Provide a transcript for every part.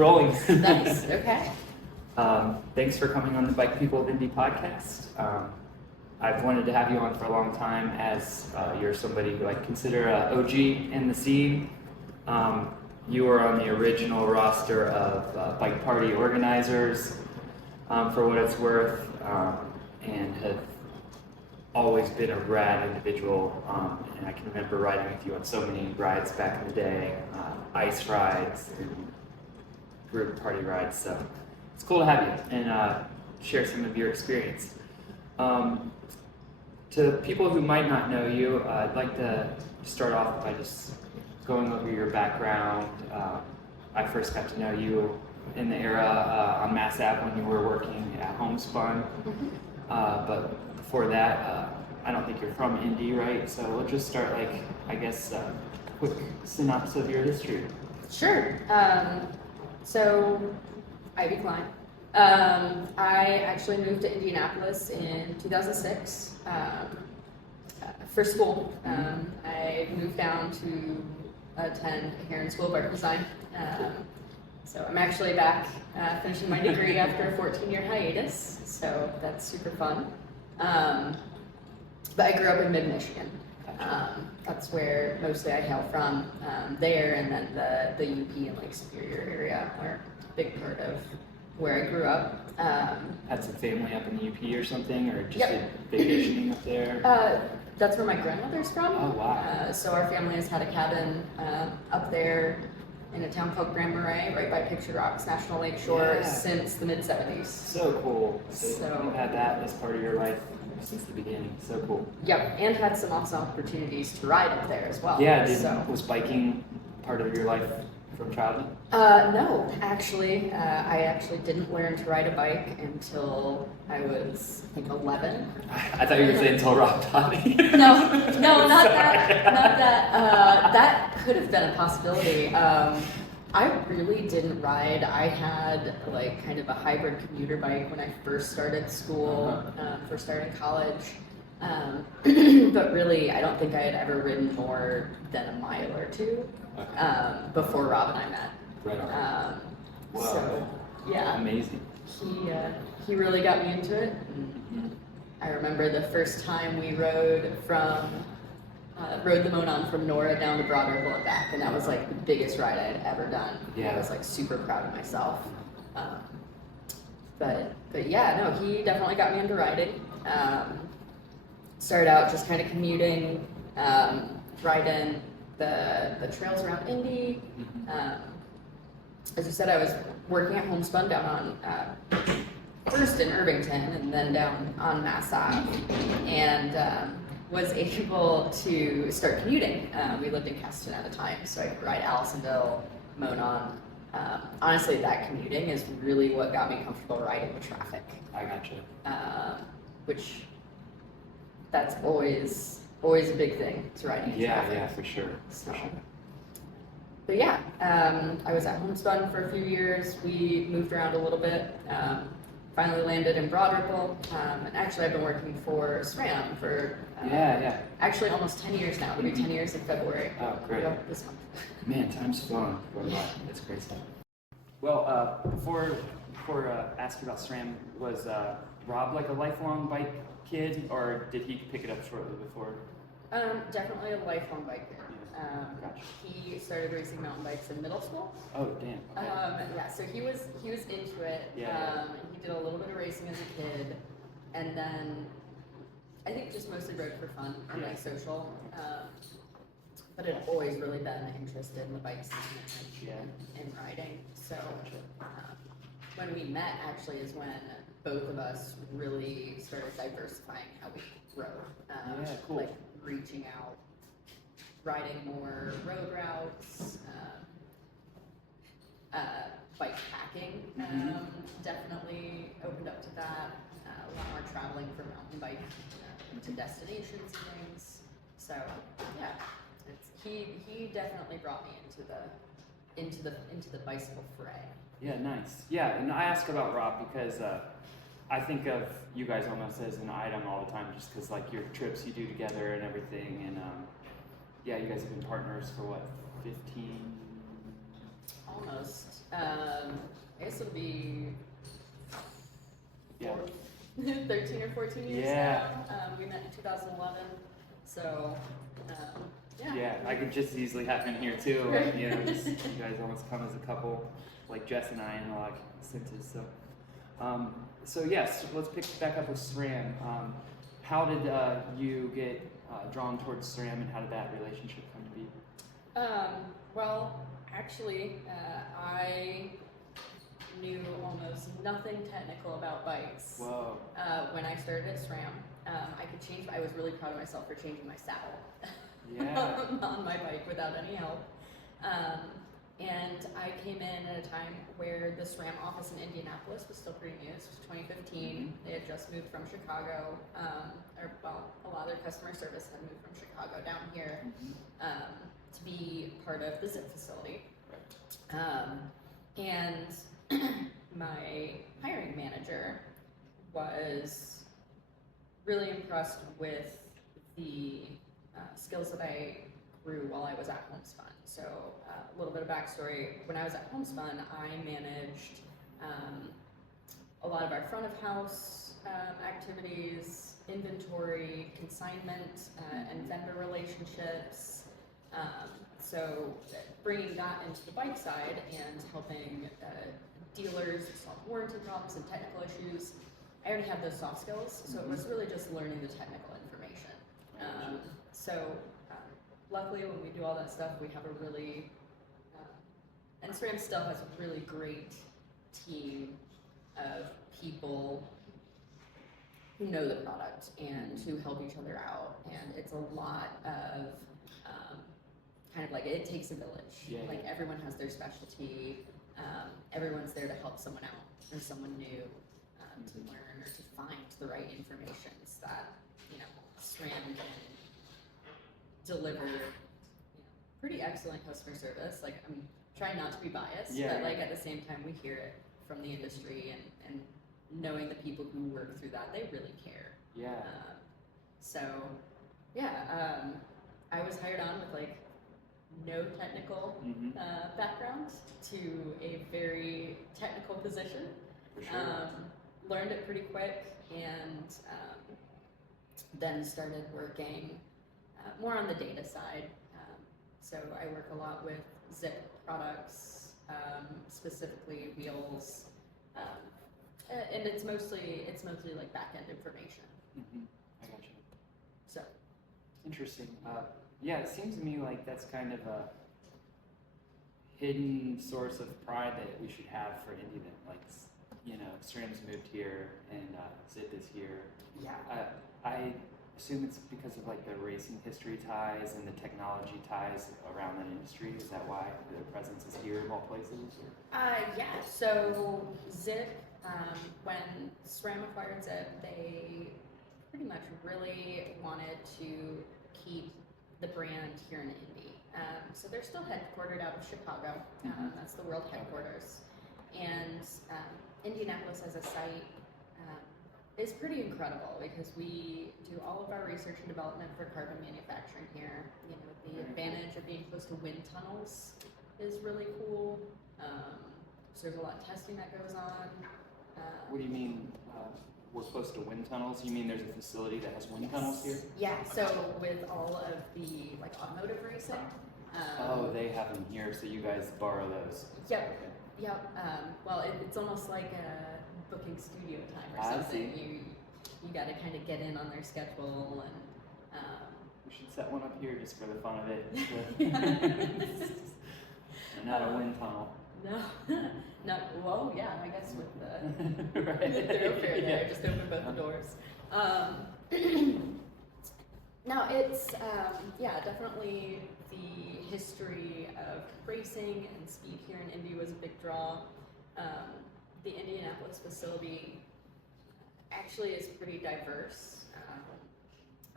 rolling. Nice. Okay. Thanks for coming on the Bike People of Indy podcast. I've wanted to have you on for a long time as you're somebody who I consider an OG in the scene. You were on the original roster of Bike Party organizers, for what it's worth, and have always been a rad individual. And I can remember riding with you on so many rides back in the day, ice rides and group party rides. So it's cool to have you and share some of your experience. To people who might not know you, I'd like to start off by just going over your background. I first got to know you in the era on Mass Ave when you were working at Homespun. But before that, I don't think you're from Indy, right? So we'll just start, I guess, quick synopsis of your history. Sure. So, Ivy Cline. I actually moved to Indianapolis in 2006 for school. I moved down to attend Heron School of Art Design. So I'm actually back finishing my degree after a 14-year hiatus, so that's super fun. But I grew up in mid-Michigan. That's where mostly I hail from, there, and then the UP and Lake Superior area are a big part of where I grew up. Had some family up in the UP or something, or just vacationing up there? That's where my grandmother's from. Oh, wow. So our family has had a cabin up there in a town called Grand Marais, right by Picture Rocks National Lake Shore, since the mid-70s. So cool. So you've had that as part of your life since the beginning. So cool. Yep, and had some awesome opportunities to ride up there as well. Yeah, was biking part of your life from childhood? No, actually, I actually didn't learn to ride a bike until I was, I think, 11. I thought you were saying until Rob taught me. No, not that. Not that. That could have been a possibility. I really didn't ride. I had kind of a hybrid commuter bike when I first started school, first started college. But really, I don't think I had ever ridden more than a mile or two before Rob and I met. Right on. Wow. So, yeah. Amazing. He really got me into it. I remember the first time we rode the Monon from Nora down to Broad Ripple and back, and that was the biggest ride I had ever done. Yeah. I was super proud of myself. But yeah, no, he definitely got me into riding. Started out just kind of commuting, riding the trails around Indy. As you said, I was working at Homespun down on first in Irvington and then down on Mass Ave, and was able to start commuting. We lived in Keston at the time, so I could ride Allisonville, Monon. Honestly, that commuting is really what got me comfortable riding the traffic. I gotcha. Which that's always a big thing, is riding in traffic. Yeah, for sure. So, but yeah, I was at Homespun for a few years. We moved around a little bit. Finally landed in Broad Ripple, and actually I've been working for SRAM for actually almost 10 years now. It'll be 10 years in February. Oh, great. This month. Man, time's flown. That's great stuff. Well, before I ask you about SRAM, was Rob a lifelong bike kid, or did he pick it up shortly before? Definitely a lifelong bike kid. Gotcha. He started racing mountain bikes in middle school. Oh, damn. Okay. So he was into it. Yeah. He did a little bit of racing as a kid, and then I think just mostly rode for fun and social. But had always really been interested in the bike scene and riding. So when we met, actually, is when both of us really started diversifying how we rode. Cool. Reaching out, riding more road routes, bike packing definitely opened up to that. A lot more traveling for mountain bike to destinations and things. So yeah, he definitely brought me into the bicycle fray. Yeah, nice. Yeah, and I ask about Rob because I think of you guys almost as an item all the time, just because your trips you do together and everything, and you guys have been partners for what, 15 Almost. I guess it'll be Yeah. 13 or 14 years Yeah. now. We met in 2011, so yeah. Yeah, I could just easily happen here too. Right. You know, just, you guys almost come as a couple, like Jess and I in a lot of senses. So yes, let's pick back up with SRAM. How did you get drawn towards SRAM, and how did that relationship come to be? Well, actually, I knew almost nothing technical about bikes. Whoa. When I started at SRAM. I was really proud of myself for changing my saddle Yeah. on my bike without any help. And I came in at a time where the SRAM office in Indianapolis was still pretty new. This was 2015. They had just moved from Chicago, a lot of their customer service had moved from Chicago down here to be part of the Zip facility. And my hiring manager was really impressed with the skills that I grew while I was at Homespun. So a little bit of backstory. When I was at Homespun, I managed a lot of our front of house activities, inventory, consignment, and vendor relationships. So bringing that into the bike side and helping dealers solve warranty problems and technical issues, I already had those soft skills, so it was really just learning the technical information. Luckily, when we do all that stuff, we have a really, and SRAM still has a really great team of people who know the product and who help each other out, and it's a lot of kind of like it takes a village. Yeah. Like everyone has their specialty. Everyone's there to help someone out or someone new to learn or to find the right information so that SRAM can deliver pretty excellent customer service. Like I'm trying not to be biased, but like at the same time we hear it from the industry and knowing the people who work through that, they really care. Yeah. I was hired on with like no technical background to a very technical position. For sure. Learned it pretty quick and then started working more on the data side. So I work a lot with Zip products, specifically wheels, and it's mostly like back-end information. I got you. So Interesting. Yeah, it seems to me like that's kind of a hidden source of pride that we should have for Indy. That like, SRAM's moved here and Zip is here. yeah. I assume it's because of like the racing history ties and the technology ties around that industry. Is that why their presence is here of all places? Yeah. So Zip, when SRAM acquired Zip, they pretty much really wanted to keep the brand here in Indy. So they're still headquartered out of Chicago. That's the world headquarters. And Indianapolis as a site is pretty incredible because we do all of our research and development for carbon manufacturing here. The advantage of being close to wind tunnels is really cool. So there's a lot of testing that goes on. What do you mean we're close to wind tunnels? You mean there's a facility that has wind tunnels here? Yeah, so with all of the like automotive racing. They have them here, so you guys borrow those. Yep. Okay. Yep. Well, it's almost like a booking studio time or I something. see. You got to kind of get in on their schedule and. We should set one up here just for the fun of it. And not a wind tunnel. No, well, yeah, I guess with the, Right. the thoroughfare there, Yeah. just open both the doors. Now it's, definitely the history of racing and speed here in Indy was a big draw. The Indianapolis facility actually is pretty diverse.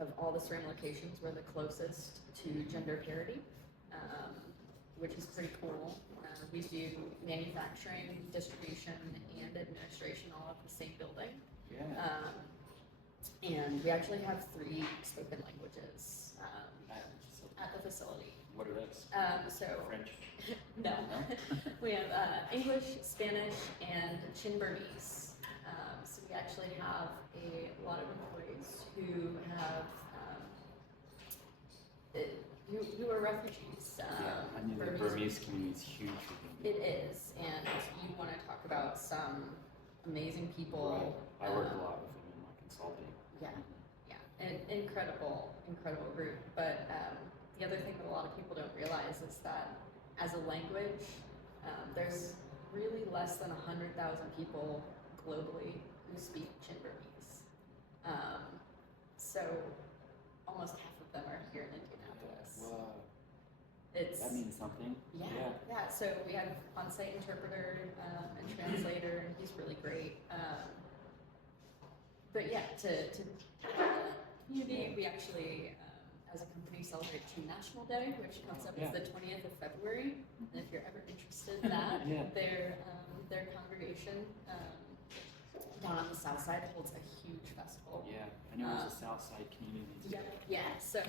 Of all the SRAM locations, we're the closest to gender parity. Which is pretty cool. We do manufacturing, distribution, and administration all at the same building. Yeah. And we actually have 3 spoken languages. So at the facility. What are those? So French? no, No? we have English, Spanish, and Chin Burmese. So we actually have a lot of employees who have who are refugees. Yeah, I mean the Burmese community is huge for them. It is, and you want to talk about some amazing people. Right. I work a lot with them in my consulting. Yeah, yeah, an incredible group. But the other thing that a lot of people don't realize is that as a language, there's really less than 100,000 people globally who speak Chin Burmese. So almost half of them are here in Indianapolis. Wow. That means something. Yeah. So we have on-site interpreter and translator, and he's really great. But yeah, to community, we actually, as a company, celebrate Chin National Day, which comes up as the 20th of February. And if you're ever interested in that, their congregation down on the south side holds a huge festival. Yeah, I know there's a south side community. Yeah. So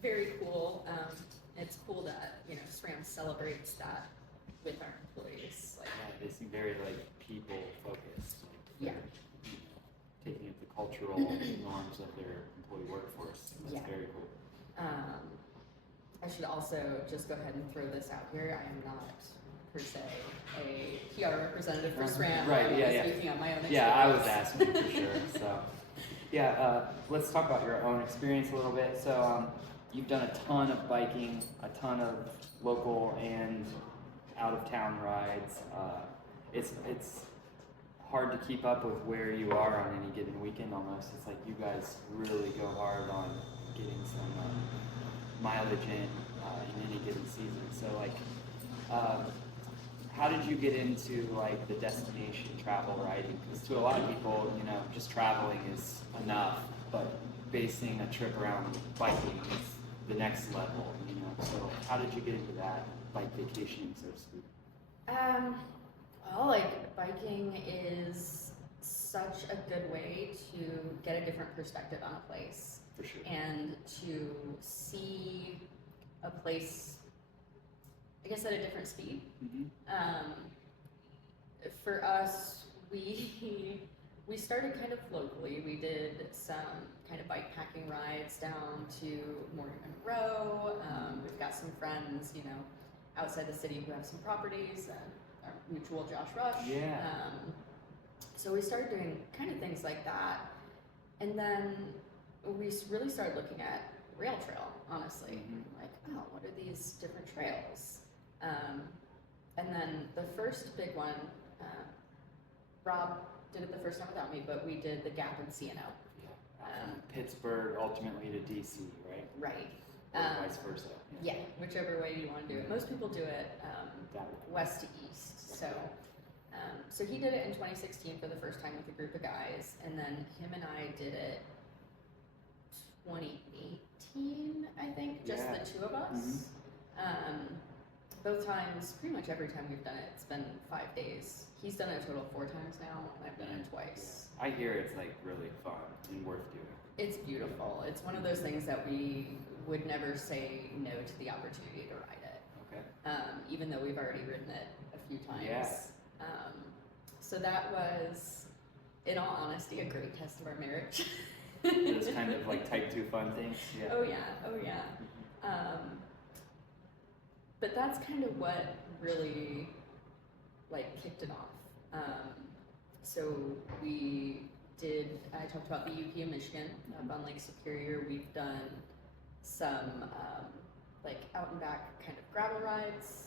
very cool. It's cool that SRAM celebrates that with our employees. They seem very people focused. Taking up the cultural norms of their employee workforce. That's very cool. I should also just go ahead and throw this out here. I am not per se a PR representative for SRAM. Right, I'm speaking on my own experience. Yeah, I was asking for sure. So, let's talk about your own experience a little bit. So, you've done a ton of biking, a ton of local and out of town rides. It's hard to keep up with where you are on any given weekend almost. It's like you guys really go hard on getting some mileage in any given season. So how did you get into the destination travel riding? Because to a lot of people, just traveling is enough, but basing a trip around biking is the next level, So how did you get into that, bike vacationing, so to speak? Well, biking is such a good way to get a different perspective on a place. For sure. And to see a place, I guess, at a different speed. Mm-hmm. For us, we started kind of locally. We did some kind of bike packing rides down to Morgan Monroe. We've got some friends, outside the city who have some properties. Our mutual Josh Rush. Yeah. So we started doing kind of things like that, and then we really started looking at rail trail. Honestly, what are these different trails? And then the first big one, Rob did it the first time without me, but we did the Gap in CNO. From Pittsburgh ultimately to DC, right? Right. Or vice versa. Yeah, whichever way you want to do it. Most people do it west to east. So he did it in 2016 for the first time with a group of guys, and then him and I did it 2018, I think, just the two of us. Both times, pretty much every time we've done it, it's been 5 days. He's done it a total of 4 times now, and I've done it twice. Yeah. I hear it's really fun and worth doing. It's beautiful. It's one of those things that we would never say no to the opportunity to ride it. Okay. Even though we've already ridden it a few times. Yeah. So that was, in all honesty, a great test of our marriage. Those kind of type 2 fun things. Yeah. Oh yeah. But that's kind of what really kicked it off. So I talked about the UP of Michigan up on Lake Superior. We've done some out and back kind of gravel rides.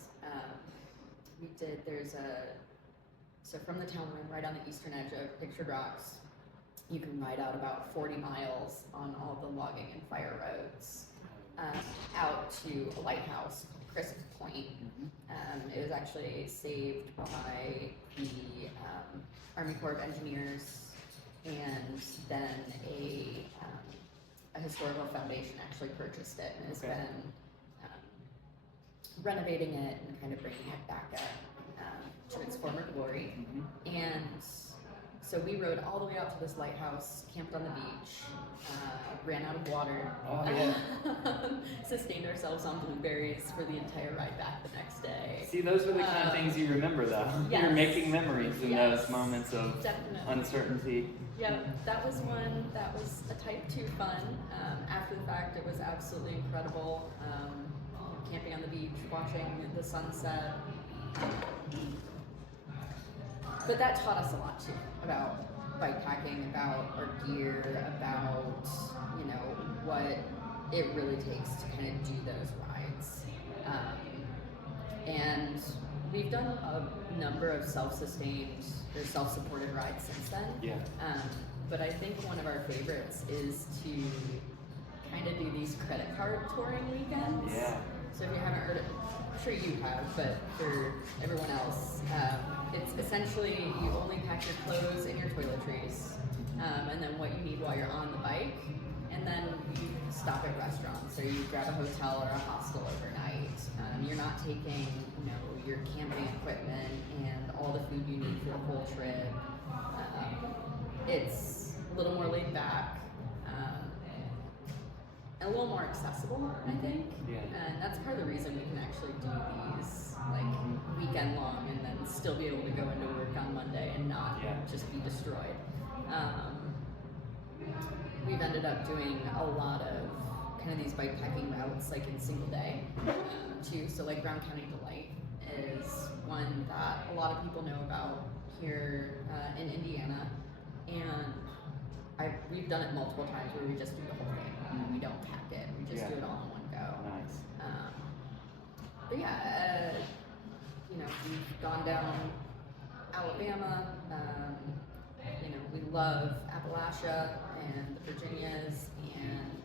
So from the town line right on the eastern edge of Pictured Rocks, you can ride out about 40 miles on all the logging and fire roads out to a lighthouse called Crisp Point. It was actually saved by the Army Corps of Engineers, and then a historical foundation actually purchased it and has been renovating it and kind of bringing it back up to its former glory. And So we rode all the way out to this lighthouse, camped on the beach, ran out of water, Oh, yeah. sustained ourselves on blueberries for the entire ride back the next day. See, those were the kind of things you remember, though. Yes. You're making memories in Yes. those moments of Definitely. uncertainty. Yeah, that was one that was a type 2 fun. After the fact, it was absolutely incredible. Camping on the beach, watching the sunset. But that taught us a lot too about bikepacking, about our gear, about, you know, what it really takes to kind of do those rides. And we've done a number of self-sustained or self-supported rides since then. Yeah. But I think one of our favorites is to kind of do these credit card touring weekends. Yeah. So if you haven't heard it, I'm sure you have, but for everyone else, it's essentially you only pack your clothes and your toiletries, and then what you need while you're on the bike, and then you stop at restaurants or you grab a hotel or a hostel overnight. You're not taking, you know, your camping equipment and all the food you need for the whole trip. It's a little more laid back. A little more accessible, I think. Yeah. And that's part of the reason we can actually do these like weekend long and then still be able to go into work on Monday and not just be destroyed. We've ended up doing a lot of kind of these bikepacking routes like in single day too. So like Brown County Delight is one that a lot of people know about here in Indiana, and we've done it multiple times where we just do the whole thing. We don't pack it. We just do it all in one go. Nice. But yeah, you know, we've gone down Alabama. You know, we love Appalachia and the Virginias and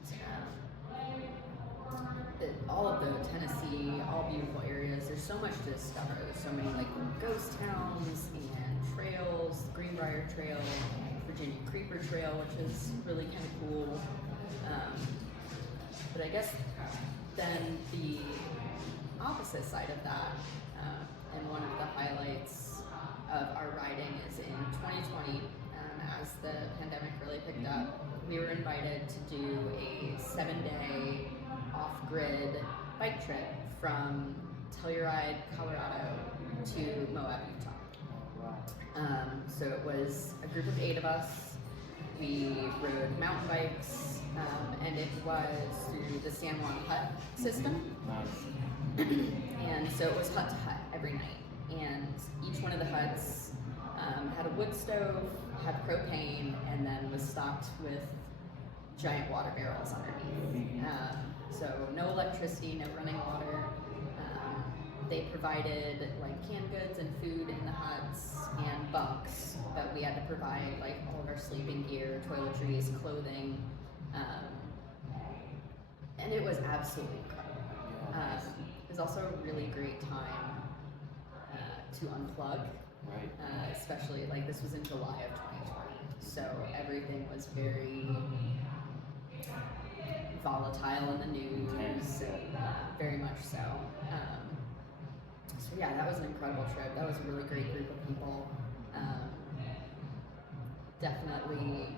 all of the Tennessee, all beautiful areas. There's so much to discover. There's so many like ghost towns and trails, Greenbrier Trail, Virginia Creeper Trail, which is really kind of cool. But I guess then the opposite side of that, and one of the highlights of our riding is in 2020, as the pandemic really picked up, we were invited to do a 7-day off-grid bike trip from Telluride, Colorado to Moab, Utah. So it was a group of 8 of us. We rode mountain bikes, and it was through the San Juan hut system. Nice. And so it was hut to hut every night. And each one of the huts had a wood stove, had propane, and then was stocked with giant water barrels underneath. So no electricity, no running water. They provided like canned goods and food in the huts and bunks, but we had to provide like all of our sleeping gear, toiletries, clothing, and it was absolutely incredible. It was also a really great time to unplug, Right. especially like this was in July of 2020, so everything was very volatile in the news, very much so. So yeah, that was an incredible trip. That was a really great group of people. Definitely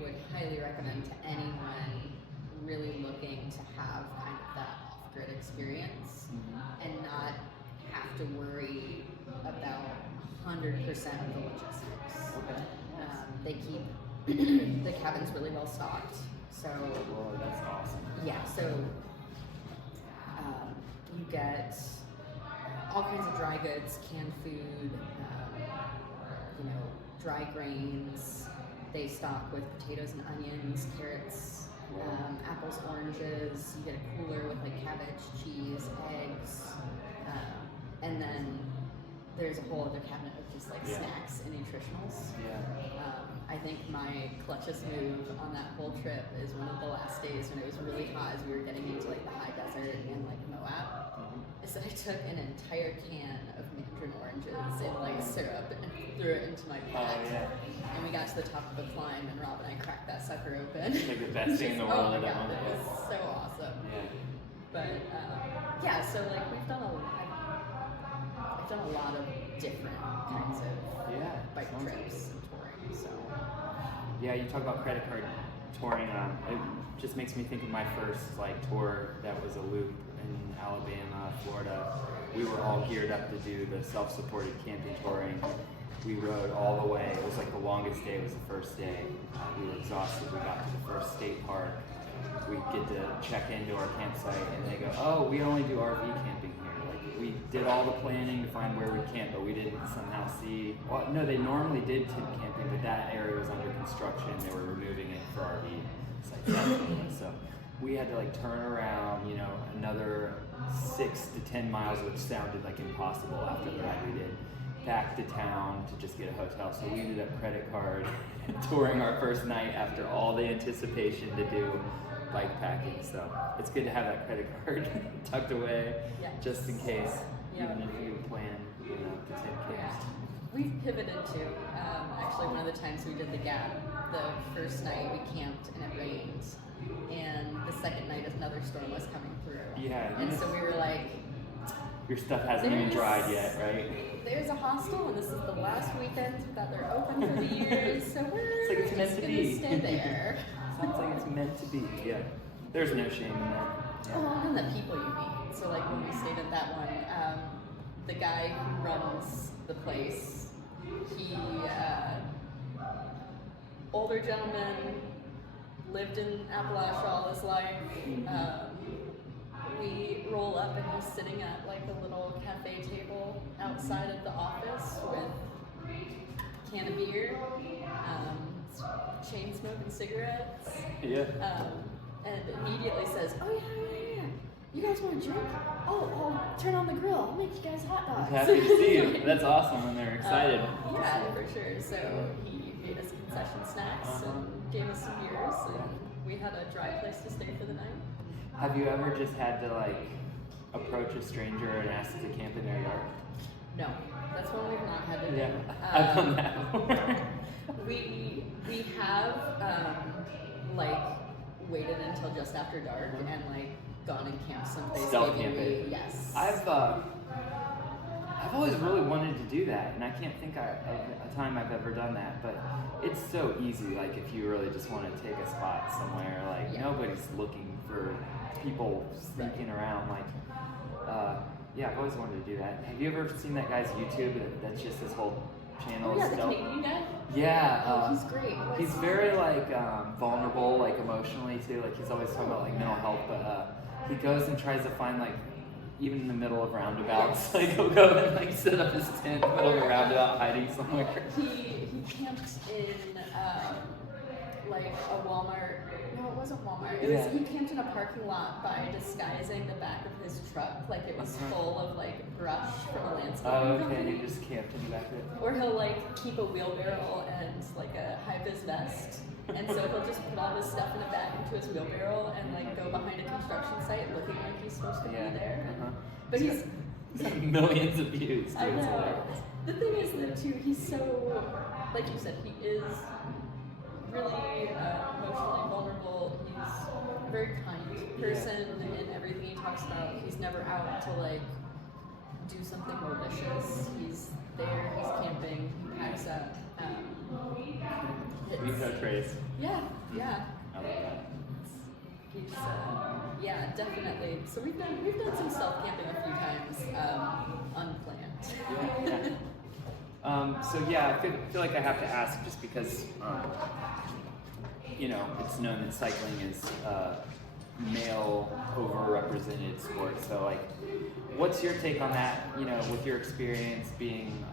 would highly recommend to anyone really looking to have kind of that off-grid experience and not have to worry about 100% of the logistics. Okay. They keep the cabins really well stocked. So Whoa, that's awesome. yeah, so you get all kinds of dry goods, canned food, you know, dry grains. They stock with potatoes and onions, carrots, apples, oranges. You get a cooler with like cabbage, cheese, eggs, and then there's a whole other cabinet of just like snacks and nutritionals. Yeah. I think my clutchest move on that whole trip is one of the last days when it was really hot as we were getting into like the high desert and like Moab, is that I took an entire can of mandarin oranges in like syrup and threw it into my pack. Oh, yeah. And we got to the top of the climb and Rob and I cracked that sucker open. It's like the best thing in the world Oh my at that god, moment. it was so awesome. Yeah. But yeah, so like we've done I've done a lot of different kinds of bike sounds trips and touring. So Yeah, you talk about credit card touring. It just makes me think of my first like tour that was a loop in Alabama, Florida. We were all geared up to do the self-supported camping touring. We rode all the way. It was like the longest day. It was the first day. We were exhausted. We got to the first state park. We get to check into our campsite, and they go, "Oh, we only do RV camping here." Like we did all the planning to find where we'd camp, but we didn't somehow see. Well, no, they normally did tent camping, but that area was under construction. They were removing it for RV sites. So we had to like turn around, you know, another 6 to 10 miles, which sounded like impossible after the ride we did, back to town to just get a hotel. So we ended up credit card touring our first night after all the anticipation to do bike packing. So it's good to have that credit card tucked away, just in case, even if you plan, you know, to take camps. We've pivoted to, actually one of the times we did the Gap, the first night we camped and it rained, and the second night another storm was coming through. Yeah. And so we were like, your stuff hasn't even dried yet, right? There's a hostel, and this is the last weekend that they're open for the year, so we're it's like it's meant to be. Stay there. Sounds like it's meant to be. Yeah. There's no shame in that. Yeah. Oh, and the people you meet. So like when we stayed at that one, the guy who runs the place, he older gentleman, lived in Appalachia all his life. We roll up and he's sitting at like a little cafe table outside of the office with a can of beer, chain smoking cigarettes. Yeah. And immediately says, "Oh yeah. You guys want a drink? Oh, I'll turn on the grill. I'll make you guys hot dogs." Happy to see you. That's awesome, and they're excited. Yeah, for sure. So he made us concession snacks and gave us some beers, and we had a dry place to stay for the night. Have you ever just had to like approach a stranger and ask to camp in their yard? No, that's one we've not had to do. Yeah, I've done that. We have like waited until just after dark and like gone and camped someplace. Stealth camping. Yes. I've always really wanted to do that, and I can't think of a time I've ever done that. But it's so easy. Like if you really just want to take a spot somewhere, like nobody's looking for people sneaking around. Like, I've always wanted to do that. Have you ever seen that guy's YouTube? That's just his whole channel. Oh, yeah, the Canadian guy? Yeah. He's great. He's very like vulnerable, like emotionally too. Like he's always talking about like mental health, but he goes and tries to find like even in the middle of roundabouts, like he'll go and like set up his tent in the middle of a roundabout, hiding somewhere. He camped in like a Walmart. No, it wasn't Walmart. He camped in a parking lot by disguising the back of his truck like it was full of like brush from a landscaping company. He just camped in the back of it. Or he'll like keep a wheelbarrow and like a high-vis vest. And so he'll just put all his stuff in a bag into his wheelbarrow and like go behind a construction site looking like he's supposed to be there. But he's millions of views. I know. The thing is that too, he's so, like you said, he is really emotionally vulnerable. He's a very kind person in everything he talks about. He's never out to like do something malicious. He's there, he's camping, he packs up. Leave no trace. Yeah. I love that. He's definitely. So we've done some self camping a few times, unplanned. I feel like I have to ask just because it's known that cycling is male overrepresented sport. So like, what's your take on that? You know, with your experience being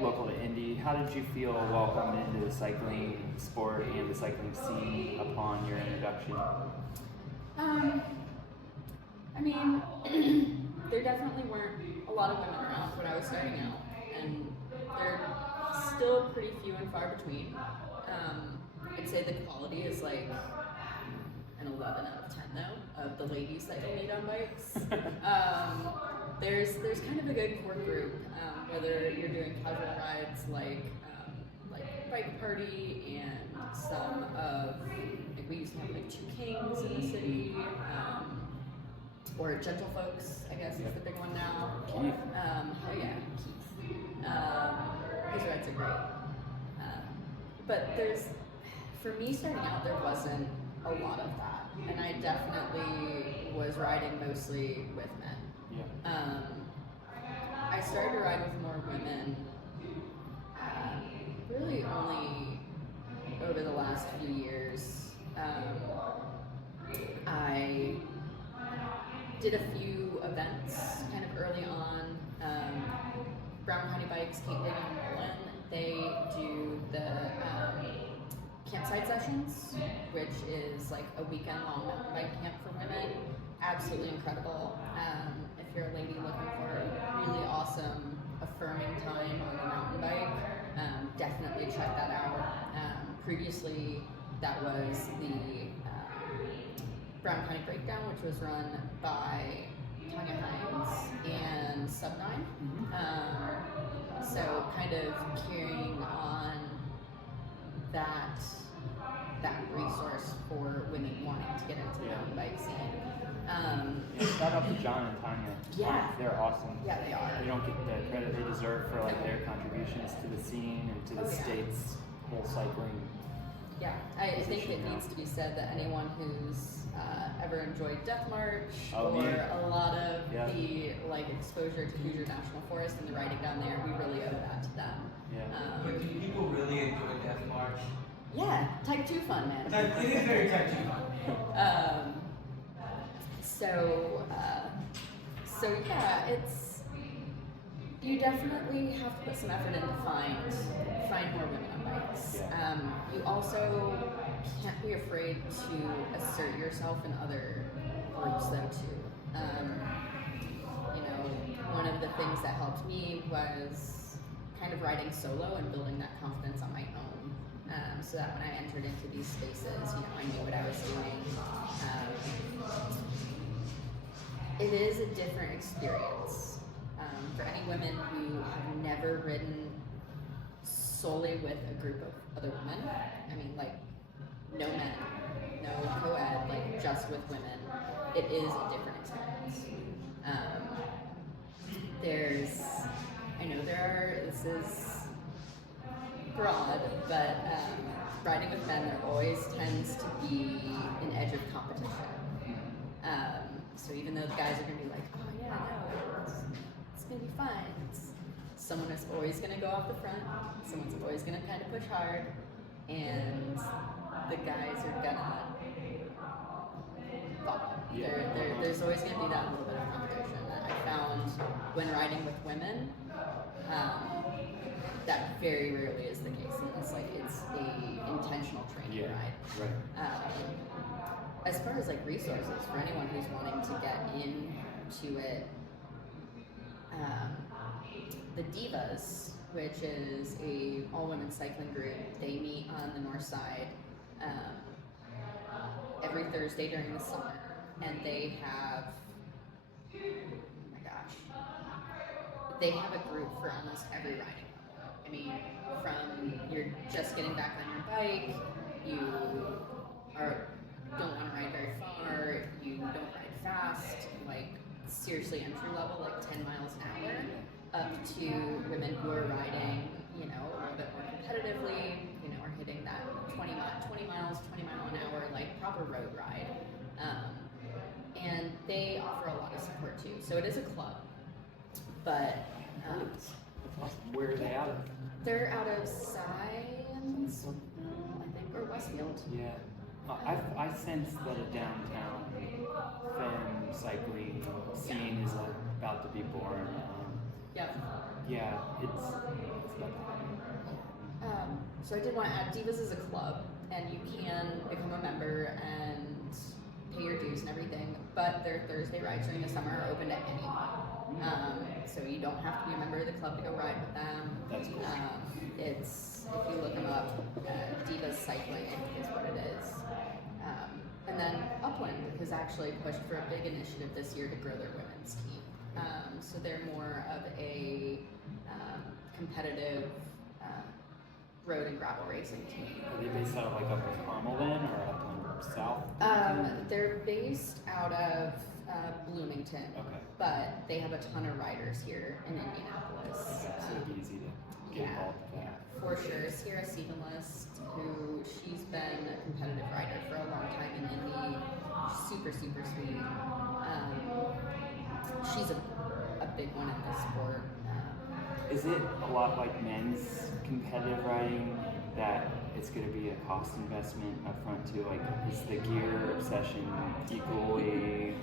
local to Indy, how did you feel welcomed into the cycling sport and the cycling scene upon your introduction? I mean, there definitely weren't a lot of women around when I was starting out, and they're still pretty few and far between. I'd say the quality is like an 11 out of 10 though, of the ladies that you meet on bikes. There's kind of a good core group, whether you're doing casual rides like BikeParty and some of, like we used to have like 2 Kings in the city, or Gentle Folks, I guess is the big one now. Keith. Keith. His rides are great. but for me starting out, there wasn't a lot of that, and I definitely was riding mostly with men. Yeah. I started to ride with more women really only over the last few years. I did a few events kind of early on. Brown County Bikes, Kate Digging and Mullen, they do the campsite sessions, which is like a weekend-long mountain bike camp for women. Absolutely incredible. If you're a lady looking for a really awesome, affirming time on the mountain bike, definitely check that out. Previously, that was the Brown County Breakdown, which was run by Tanya Hines and Sub9. So kind of carrying on that resource for women wanting to get into the mountain bike scene. Shout out to John and Tanya. Yeah. They're awesome. Yeah, they are. They don't get the credit they deserve for like their contributions to the scene and to the state's whole cycling. Yeah, I think it needs to be said that anyone who's ever enjoyed Death March or a lot of the like exposure to Hoosier National Forest and the riding down there, we really owe that to them. Yeah. But do people really enjoy Death March? Yeah, Type 2 fun, man. It is very Type 2 fun. So yeah, it's, you definitely have to put some effort in to find more women on bikes. Yeah. You also can't be afraid to assert yourself in other groups though too. One of the things that helped me was kind of riding solo and building that confidence on my own. So that when I entered into these spaces, I knew what I was doing. It is a different experience. For any women who have never ridden solely with a group of other women, I mean, like, no men, no co-ed, like, just with women, it is a different experience. This is broad, but riding with men, there always tends to be an edge of competition. So even though the guys are going to be like, oh yeah, no, it's going to be fun, someone is always going to go off the front, someone's always going to kind of push hard, and the guys are going to follow. There's always going to be that little bit of competition. I found when riding with women, that very rarely is the case unless it's a intentional training ride. Right. As far as like resources for anyone who's wanting to get into it, the Divas, which is a all-women cycling group, they meet on the north side every Thursday during the summer, and they have, oh my gosh, they have a group for almost every riding level. I mean, from you're just getting back on your bike, you don't want to ride very far, you don't ride fast, like seriously entry level, like 10 miles an hour, up to women who are riding, a little bit more competitively, are hitting that 20 mile an hour, like proper road ride. And they offer a lot of support too. So it is a club, but That's awesome. Where are they out of? they're out of Science, I think, or Westfield. Yeah. I sense that a downtown femme cycling scene is about to be born. Yep. Yeah, it's about to happen. So I did want to add, Divas is a club, and you can become a member and pay your dues and everything, but their Thursday rides during the summer are open to anyone. So you don't have to be a member of the club to go ride with them. That's cool. If you look them up, Divas Cycling, I think is what it is. And then Upland has actually pushed for a big initiative this year to grow their women's team. So they're more of a competitive road and gravel racing team. Are they based out of Upland Carmel then, or Upland South? They're based out of Bloomington, Okay. but they have a ton of riders here in Indianapolis. Okay, so it'd be easy to. get involved with that. For sure. Sierra Seedless, who she's been a competitive rider for a long time in Indy. Super, super sweet. She's a big one in this sport. Is it a lot like men's competitive riding that it's going to be a cost investment up front too? Like, is the gear obsession equally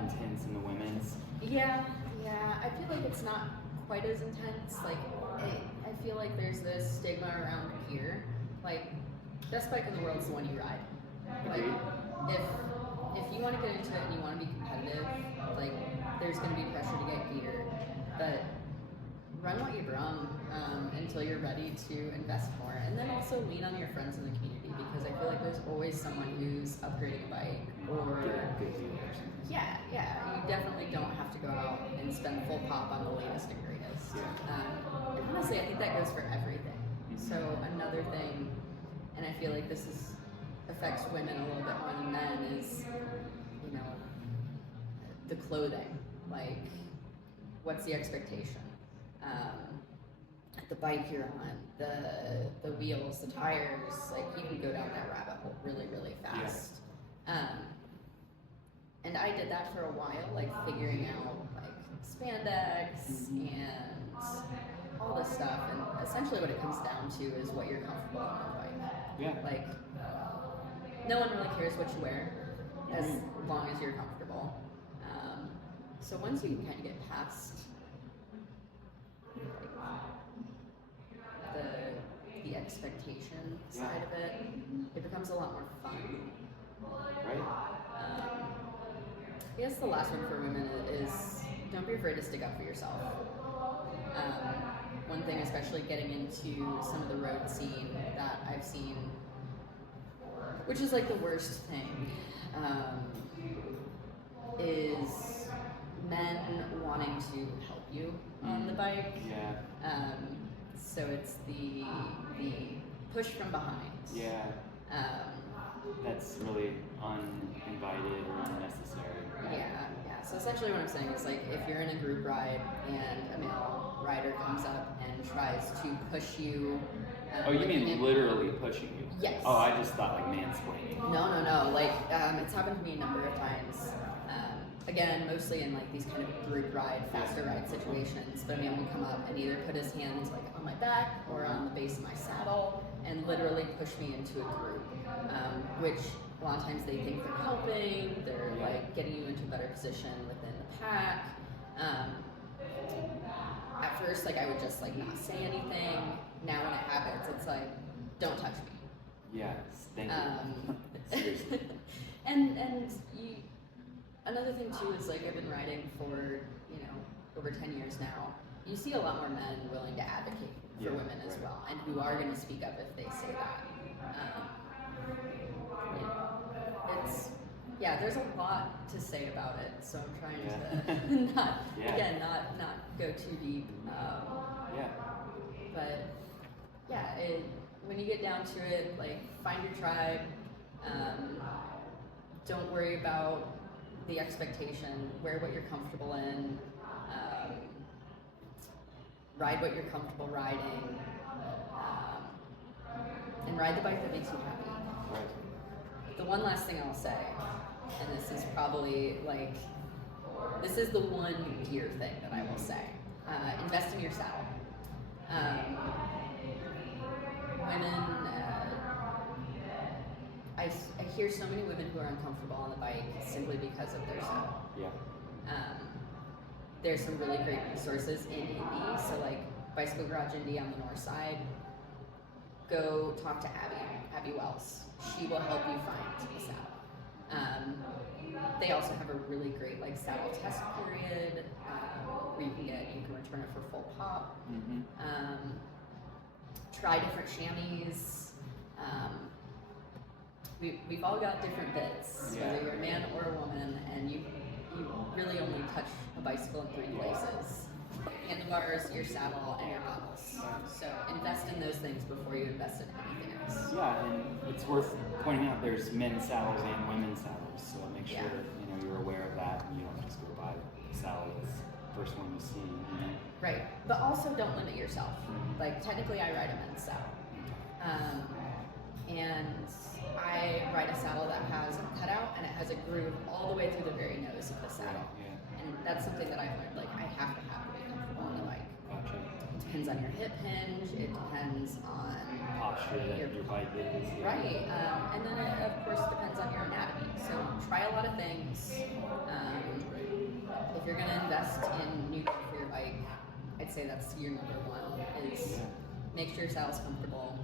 intense in the women's? Yeah. I feel like it's not quite as intense. Like, I feel like there's this stigma around gear. Like, best bike in the world is the one you ride. Like, if you want to get into it and you want to be competitive, like, there's going to be pressure to get gear, but run what you brung until you're ready to invest more, and then also lean on your friends in the community, because I feel like there's always someone who's upgrading a bike or Get a good deal or something. yeah, you definitely don't have to go out and spend full pop on the latest and greatest. And honestly, I think that goes for everything. So another thing, and I feel like this affects women a little bit more than men, is, you know, the clothing. Like, what's the expectation? The bike you're on, the wheels, the tires, like, you can go down that rabbit hole really, really fast. And I did that for a while, like, figuring out, like, spandex and all this stuff, and essentially what it comes down to is what you're comfortable on the bike. Yeah. Like, no one really cares what you wear as long as you're comfortable. So once you can kind of get past the expectation side of it, it becomes a lot more fun. Right? I guess the last one for women is don't be afraid to stick up for yourself. One thing, especially getting into some of the road scene that I've seen, which is like the worst thing, is men wanting to help you on the bike. Yeah. So it's the push from behind. Yeah. That's really uninvited or unnecessary. Yeah. So essentially what I'm saying is, like, if you're in a group ride and a male rider comes up and tries to push you. Oh, you mean literally pushing you? Yes. Oh, I just thought like mansplaining. No. Like, it's happened to me a number of times. Again, mostly in like these kind of group ride, faster ride situations. But a man will come up and either put his hands like on my back or on the base of my saddle and literally push me into a group, which a lot of times they think they're helping, they're like getting you into a better position within the pack. At first, like, I would just like not say anything. Now when it happens, it's like, don't touch me. Yes, thank you. Seriously. and you, another thing too is, like, I've been riding for, over 10 years now. You see a lot more men willing to advocate for women as well, and who are going to speak up if they say that. There's a lot to say about it, so I'm trying to not go too deep. But when you get down to it, like, find your tribe. Don't worry about the expectation. Wear what you're comfortable in. Ride what you're comfortable riding. And ride the bike that makes you happy. Right. The one last thing I'll say, and this is probably like, this is the one gear thing that I will say. Invest in your saddle. Women, I hear so many women who are uncomfortable on the bike simply because of their saddle. Yeah. There's some really great resources in Indy, so like Bicycle Garage Indy on the north side. Go talk to Abby Wells. She will help you find a saddle. They also have a really great like saddle test period where you can return it for full pop. Try different chamois. We've all got different bits, whether you're a man or a woman, and you really only touch a bicycle in 3 places: handlebars, your saddle, and your pedals. So invest in those things before you invest in anything else. Yeah, and it's worth pointing out there's men's saddles and women's saddles, so make sure you're aware of that, and you don't just go buy the saddle that's the first one you see. Right, but also don't limit yourself. Like technically I ride a men's saddle. And I ride a saddle that has a cutout and it has a groove all the way through the very nose of the saddle. Yeah. And that's something that I've learned, like I have to be comfortable on the bike. Gotcha. It depends on your hip hinge, it depends on Posture that your bike is. Yeah. right, and then it of course depends on your anatomy. So try a lot of things. If you're gonna invest in new gear for your bike, I'd say that's your number one, is make sure your saddle's comfortable.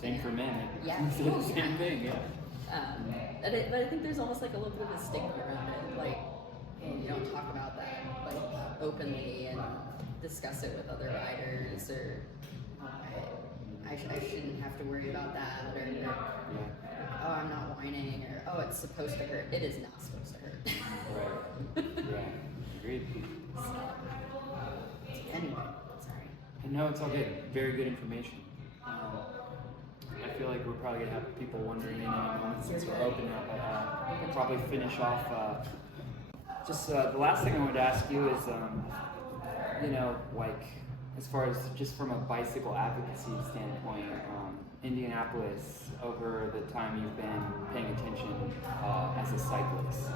Same for men. Yeah. Same thing, yeah. But I think there's almost like a little bit of a stigma around it, like you don't talk about that like openly and discuss it with other riders, or I shouldn't have to worry about that, or oh, I'm not whining, or oh, it's supposed to hurt. It is not supposed to hurt. Right. Yeah. Agreed. Anyway, sorry. No, it's all good. Very good information. I feel like we're probably gonna have people wondering in any moment since we're opening up. We'll probably finish off. Just the last thing I wanted to ask you is, like as far as just from a bicycle advocacy standpoint, Indianapolis, over the time you've been paying attention as a cyclist,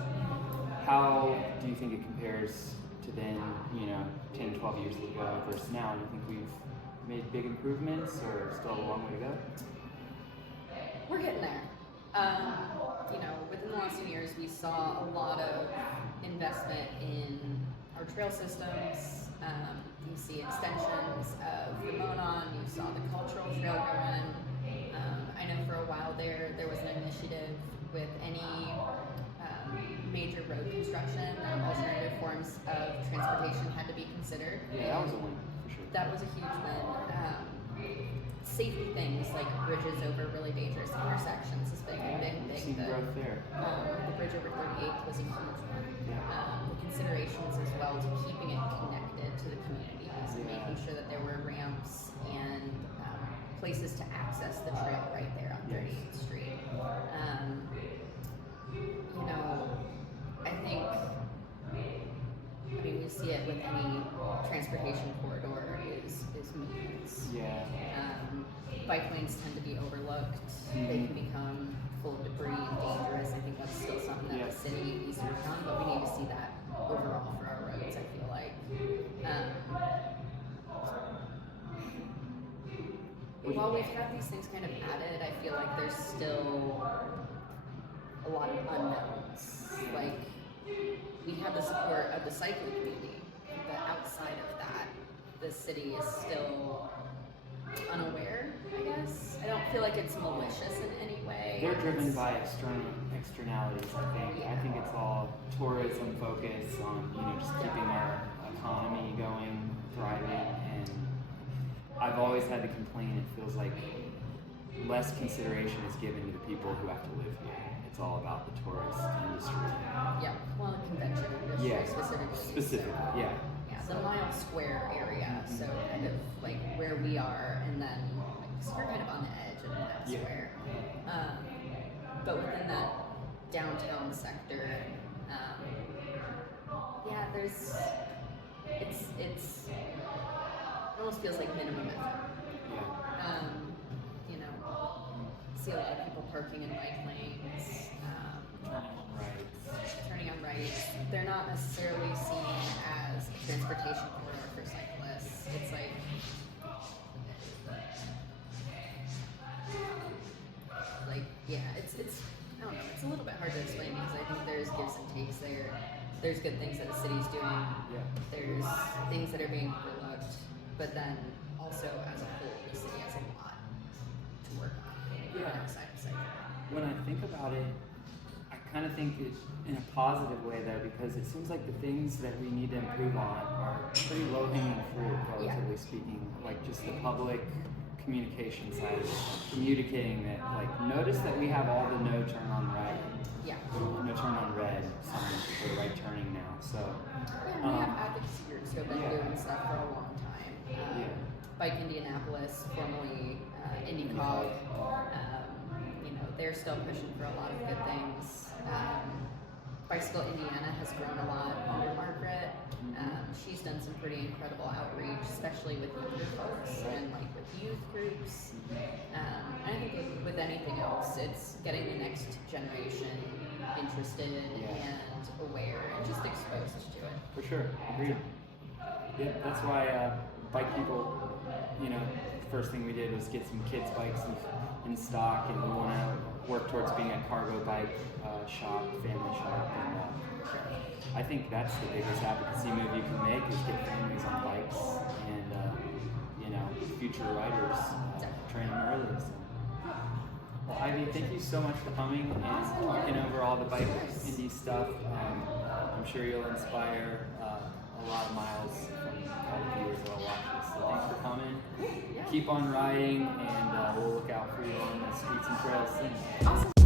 how do you think it compares to then, 10, 12 years ago versus now? Do you think we've made big improvements or still a long way to go? We're getting there. Within the last few years, we saw a lot of investment in our trail systems. You see extensions of the Monon. You saw the cultural trail going. I know for a while there was an initiative with any major road construction that alternative forms of transportation had to be considered. Yeah, that was a win for sure. That was a huge win. Safety things like bridges over really dangerous intersections has been a big Seen thing. growth there. The bridge over 38 was a huge one. Yeah. The considerations as well to keeping it connected to the communities and making sure that there were ramps and places to access the trail right there on 38th Street. I think we see it with any transportation corridor is maintenance. Yeah. Bike lanes tend to be overlooked. They can become full of debris and dangerous. I think that's still something that the city needs to work on, but we need to see that overall for our roads, I feel like. While we've had these things kind of added, I feel like there's still a lot of unknowns. Like, we have the support of the cycling community, but outside of that, the city is still unaware, I guess. I don't feel like it's malicious in any way. They're driven by externalities, I think. Yeah. I think it's all tourism focus on, just keeping our economy going, thriving, and I've always had to complain, it feels like less consideration is given to the people who have to live here. It's all about the tourist industry. Yeah, well, the convention industry specifically. Specifically, so, yeah. Yeah, the Mile Square area, so kind of like where we are, and then so we're kind of on the edge of Mile Square. But within that downtown sector, it almost feels like minimum effort. Yeah. See a lot of people parking in bike lanes. Turning on rights. They're not necessarily seen as a transportation corridor for cyclists. It's like, it's I don't know, it's a little bit hard to explain because I think there's gives and takes there. There's good things that the city's doing. Yeah. There's things that are being overlooked, but then also as a whole, the city has a lot to work on outside of cycling. When I think about it, I kind of think it in a positive way though, because it seems like the things that we need to improve on are pretty low-hanging fruit, relatively speaking. Like just the public communication side of it, communicating that, like, notice that we have all the no turn on red, no turn on red signs for right turning now. So we have advocacy groups who have been doing stuff for a long time. Bike Indianapolis, formerly IndyCog, they're still pushing for a lot of good things. Bicycle Indiana has grown a lot under Margaret. She's done some pretty incredible outreach, especially with younger folks and like with youth groups. And I think with anything else, it's getting the next generation interested and aware and just exposed to it. For sure, agreed. Yeah, that's why bike people, the first thing we did was get some kids' bikes in stock, and we want to work towards being a cargo bike shop, family shop, and I think that's the biggest advocacy move you can make is get families on bikes and future riders, train them early. So. Well, Ivy, thank you so much for coming and talking over all the bike indie stuff. I'm sure you'll inspire a lot of miles from all the viewers that will watch this. So thanks for coming. Keep on riding, and we'll look out for you on the streets and trails soon. Awesome.